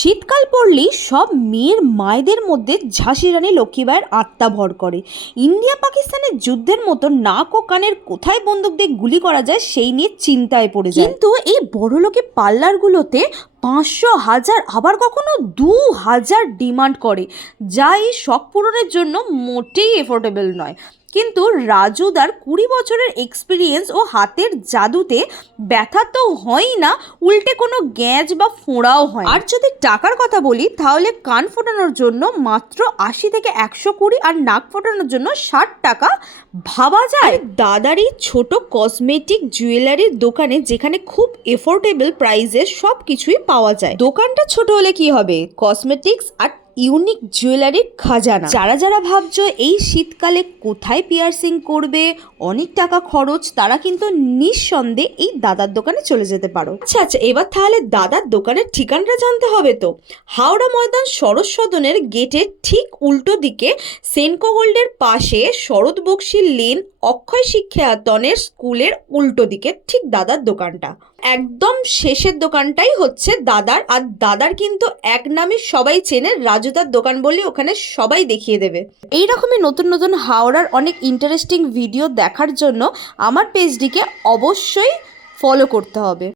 শীতকাল পড়লেই সব মেয়ের মায়েদের মধ্যে ঝাঁসি রানী লক্ষ্মীবাঈয়ের আত্মা ভর করে। ইন্ডিয়া পাকিস্তানের যুদ্ধের মতো নাক ও কানের কোথায় বন্দুক দিয়ে গুলি করা যায় সেই নিয়ে চিন্তায় পড়ে যায়। কিন্তু এই বড়লোকি পার্লারগুলোতে 500, 1000 আবার কখনো 2000 ডিমান্ড করে, যা এই শখ পূরণের জন্য মোটেই এফোর্ডেবল নয়। কিন্তু রাজুদার 20 বছরের এক্সপিরিয়েন্স ও হাতের জাদুতে ব্যথা তো হয়ই না, উল্টে কোনো গ্যাঁজ বা ফোঁড়াও হয়। আর যদি টাকার কথা বলি তাহলে কান ফোটানোর জন্য মাত্র 80 থেকে 120 আর নাক ফোটানোর জন্য 60 টাকা ভাবা যায়। দাদারই ছোট কসমেটিক জুয়েলারির দোকানে, যেখানে খুব এফোর্ডেবল প্রাইসে সব কিছুই পাওয়া যায়। দোকানটা ছোট হলে কি হবে, কসমেটিক্স আর ইউনিক জুয়েলারির খাজানা। যারা যারা ভাবছো এই শীতকালে কোথায় পিয়ার্সিং করবে, অনেক টাকা খরচ, তারা কিন্তু নিঃসন্দেহে এই দাদার দোকানে চলে যেতে পারো। আচ্ছা, এবার তাহলে দাদার দোকানের ঠিকানাটা জানতে হবে তো। হাওড়া ময়দান শরৎ সদনের গেটের ঠিক উল্টো দিকে, সেনকো গোল্ডের পাশে, শরৎ বক্সী লেন, অক্ষয় শিক্ষায়তনের স্কুলের উল্টো দিকে ঠিক দাদার দোকানটা। একদম শেষের দোকানটাই হচ্ছে দাদার। আর দাদার কিন্তু এক নামে সবাই চেনে, রাজুদার দোকান বলে ওখানে সবাই দেখিয়ে দেবে। এই রকমই নতুন নতুন হাওড়ার অনেক ইন্টারেস্টিং ভিডিও দেখার জন্য আমার পেজটিকে অবশ্যই ফলো করতে হবে।